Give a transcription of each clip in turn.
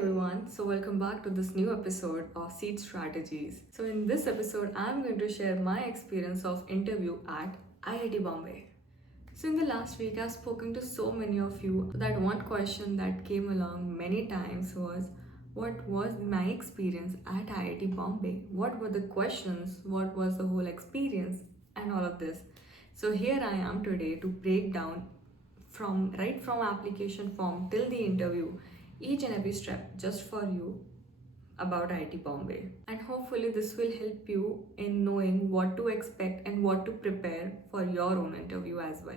everyone, so welcome back to this new episode of CEED Strategies. So in this episode, I'm going to share my experience of interview at IIT Bombay. So in the last week, I've spoken to so many of you that one question that came along many times was, what was my experience at IIT Bombay? What were the questions? What was the whole experience? And all of this. So here I am today to break down from application form till the interview, each and every step just for you about IIT Bombay. And hopefully this will help you in knowing what to expect and what to prepare for your own interview as well.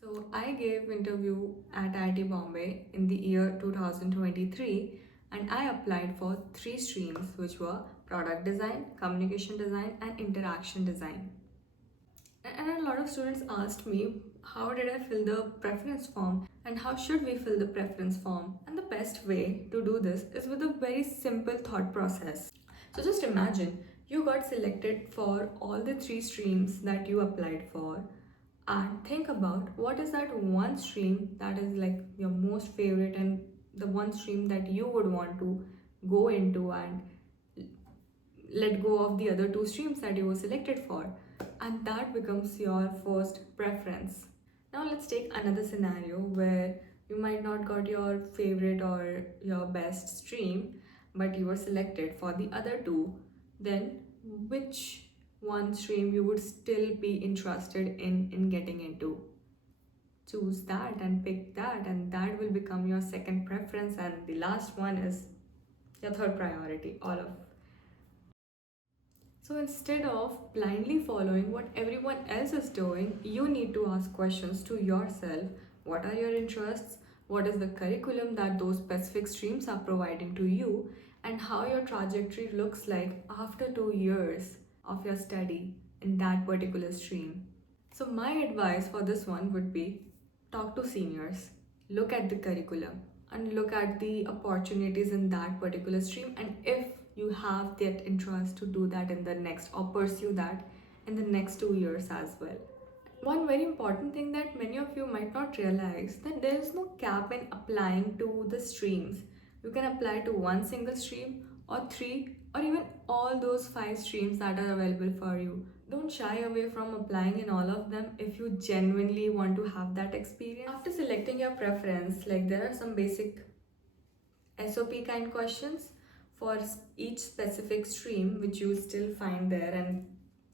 So I gave interview at IIT Bombay in the year 2023 and I applied for 3 streams, which were product design, communication design and interaction design. And a lot of students asked me, how did I fill the preference form and how should we fill the preference form? And the best way to do this is with a very simple thought process. So just imagine you got selected for all the 3 streams that you applied for, and think about what is that one stream that is like your most favorite and the one stream that you would want to go into and let go of the other 2 streams that you were selected for, and that becomes your first preference. Now let's take another scenario where you might not got your favorite or your best stream, but you were selected for the other 2. Then which one stream you would still be interested in getting into? Choose that and pick that, and that will become your second preference, and the last one is your third priority, all of. So instead of blindly following what everyone else is doing, you need to ask questions to yourself. What are your interests? What is the curriculum that those specific streams are providing to you? And how your trajectory looks like after 2 years of your study in that particular stream. So my advice for this one would be, talk to seniors, look at the curriculum and look at the opportunities in that particular stream, and if you have that interest to do that in the next or pursue that in the next 2 years as well. One very important thing that many of you might not realize, that there is no cap in applying to the streams. You can apply to one single stream or 3 or even all those 5 streams that are available for you. Don't shy away from applying in all of them if you genuinely want to have that experience. After selecting your preference, like there are some basic SOP kind questions for each specific stream, which you still find there and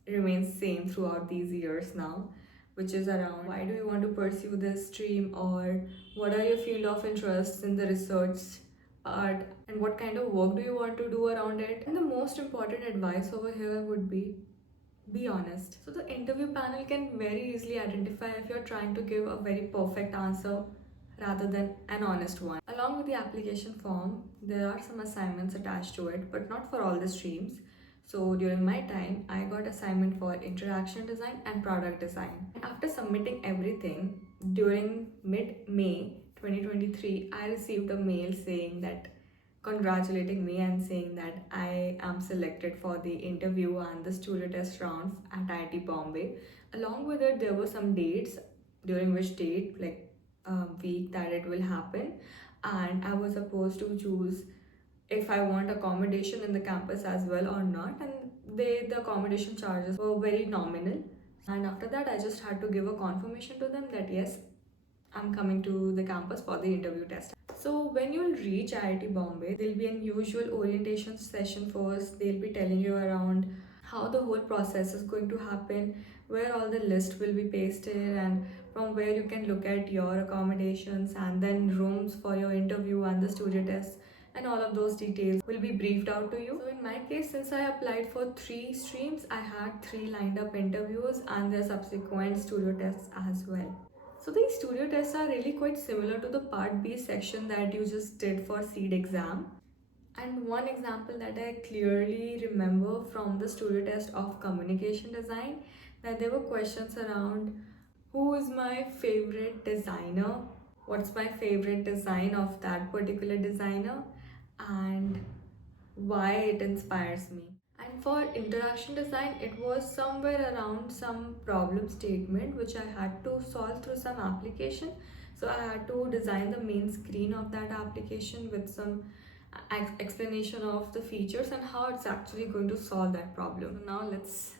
remains same throughout these years now, which is around why do you want to pursue this stream, or what are your field of interests in the research part, and what kind of work do you want to do around it. And the most important advice over here would be honest. So the interview panel can very easily identify if you're trying to give a very perfect answer rather than an honest one. Along with the application form, there are some assignments attached to it, but not for all the streams. So during my time, I got assignment for interaction design and product design. After submitting everything, during mid-May 2023, I received a mail saying that congratulating me and saying that I am selected for the interview and the studio test round at IIT Bombay. Along with it, there were some dates, during which date, like week that it will happen, and I was supposed to choose if I want accommodation in the campus as well or not, and the accommodation charges were very nominal. And after that, I just had to give a confirmation to them that yes, I'm coming to the campus for the interview test. So when you'll reach IIT Bombay, there'll be an usual orientation session first. They'll be telling you around how the whole process is going to happen, where all the list will be pasted, and from where you can look at your accommodations, and then rooms for your interview and the studio test, and all of those details will be briefed out to you. So in my case, since I applied for 3 streams, I had 3 lined up interviews and their subsequent studio tests as well. So these studio tests are really quite similar to the part B section that you just did for CEED exam. And one example that I clearly remember from the studio test of communication design, that there were questions around who is my favorite designer, what's my favorite design of that particular designer, and why it inspires me. And for interaction design, it was somewhere around some problem statement which I had to solve through some application. So I had to design the main screen of that application with some explanation of the features and how it's actually going to solve that problem. Now let's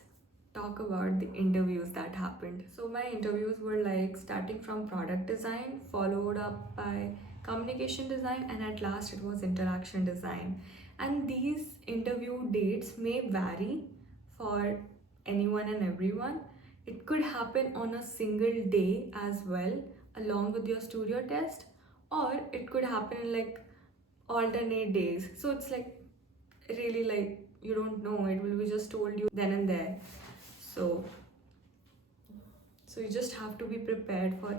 talk about the interviews that happened. So my interviews were like starting from product design, followed up by communication design, and at last it was interaction design. And these interview dates may vary for anyone and everyone. It could happen on a single day as well, along with your studio test, or it could happen in like alternate days. So it's like really like you don't know, it will be just told you then and there. So you just have to be prepared for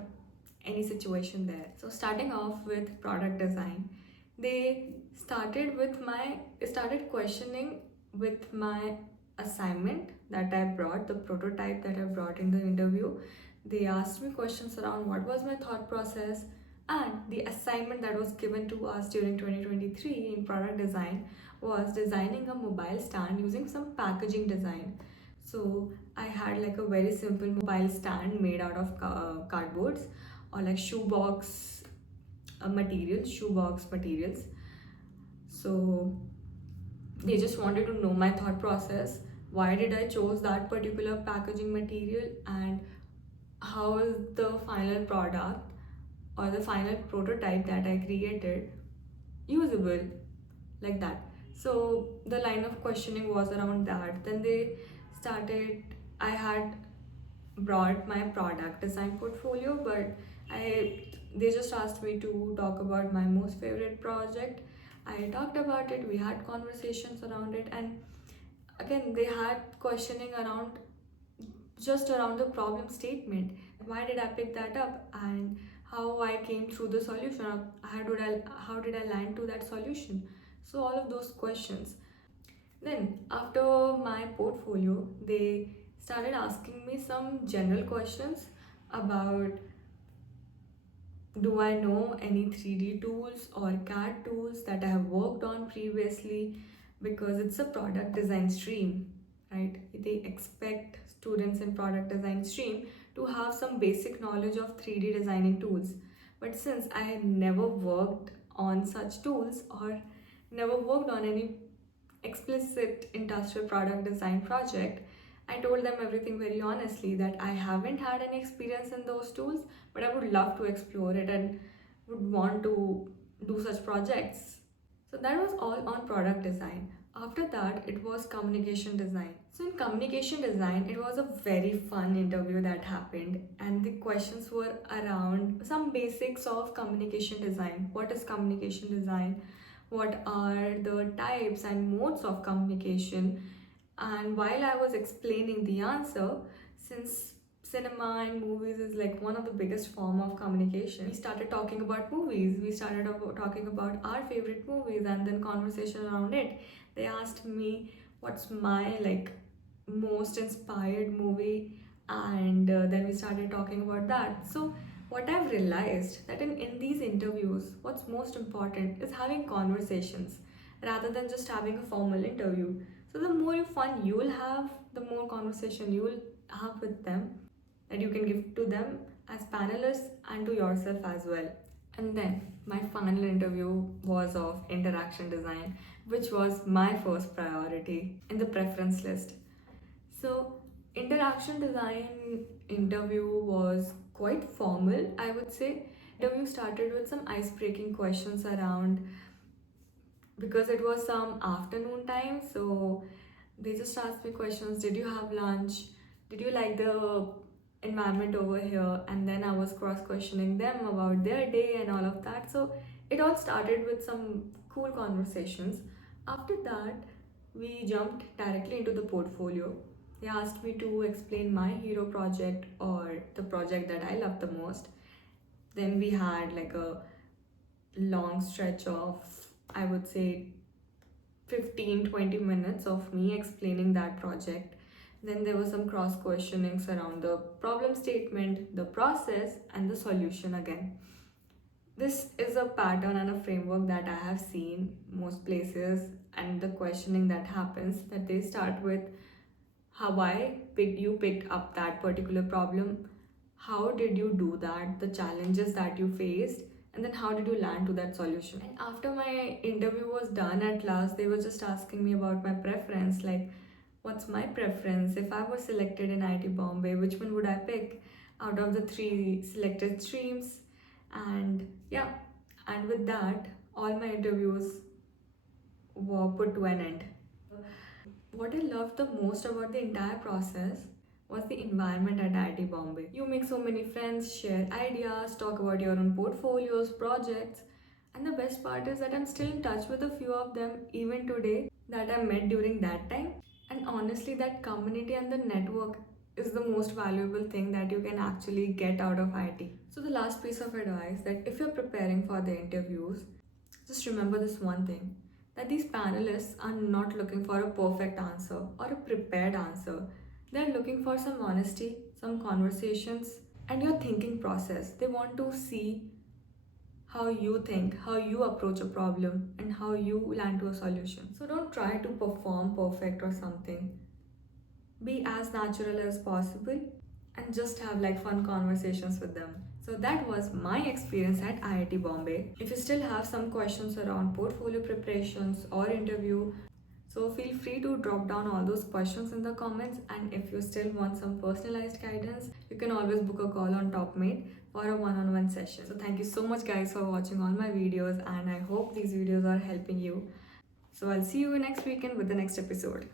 any situation there. So starting off with product design, they started questioning with my assignment that I brought, the prototype that I brought in the interview. They asked me questions around what was my thought process, and the assignment that was given to us during 2023 in product design was designing a mobile stand using some packaging design. So I had like a very simple mobile stand made out of cardboards or like shoebox materials. So they just wanted to know my thought process. Why did I chose that particular packaging material, and how is the final product or the final prototype that I created usable, like that. So the line of questioning was around that. Then I had brought my product design portfolio, but they just asked me to talk about my most favorite project. I talked about it, we had conversations around it, and again they had questioning around just around the problem statement. Why did I pick that up, and how I came through the solution, or how did I land to that solution? So all of those questions. Then after my portfolio, they started asking me some general questions about, do I know any 3D tools or CAD tools that I have worked on previously, because it's a product design stream, right? They expect students in product design stream to have some basic knowledge of 3D designing tools. But since I had never worked on such tools or never worked on any explicit industrial product design project, I told them everything very honestly, that I haven't had any experience in those tools, but I would love to explore it and would want to do such projects. So that was all on product design. After that, it was communication design. So in communication design, it was a very fun interview that happened, and the questions were around some basics of communication design. What is communication design? What are the types and modes of communication? And while I was explaining the answer, since cinema and movies is like one of the biggest form of communication, we started talking about movies. We started talking about our favorite movies, and then conversation around it. They asked me what's my like most inspired movie, and then we started talking about that. So what I've realized that in these interviews, what's most important is having conversations rather than just having a formal interview. So the more fun you will have, the more conversation you will have with them, that you can give to them as panelists and to yourself as well. And then my final interview was of interaction design, which was my first priority in the preference list. So interaction design interview was quite formal, I would say. Interview started with some ice-breaking questions around, because it was some afternoon time, so they just asked me questions. Did you have lunch? Did you like the environment over here? And then I was cross questioning them about their day and all of that. So it all started with some cool conversations. After that, we jumped directly into the portfolio. They asked me to explain my hero project or the project that I love the most. Then we had like a long stretch of, I would say, 15-20 minutes of me explaining that project. Then there was some cross questionings around the problem statement, the process, and the solution again. This is a pattern and a framework that I have seen most places, and the questioning that happens, that they start with how you picked up that particular problem, how did you do that, the challenges that you faced, and then how did you land to that solution. And after my interview was done at last, they were just asking me about my preference, like what's my preference if I was selected in IIT Bombay, which one would I pick out of the three selected streams. And yeah, and with that all my interviews were put to an end. What I loved the most about the entire process was the environment at IIT Bombay. You make so many friends, share ideas, talk about your own portfolios, projects, and the best part is that I'm still in touch with a few of them even today that I met during that time. And honestly, that community and the network is the most valuable thing that you can actually get out of IIT. So, the last piece of advice that if you're preparing for the interviews, just remember this one thing, that these panelists are not looking for a perfect answer or a prepared answer. They're looking for some honesty, some conversations, and your thinking process. They want to see how you think, how you approach a problem, and how you land to a solution. So don't try to perform perfect or something. Be as natural as possible and just have like fun conversations with them. So that was my experience at IIT Bombay. If you still have some questions around portfolio preparations or interview, so feel free to drop down all those questions in the comments, and if you still want some personalized guidance, you can always book a call on Topmate for a one-on-one session. So thank you so much guys for watching all my videos, and I hope these videos are helping you. So I'll see you next weekend with the next episode.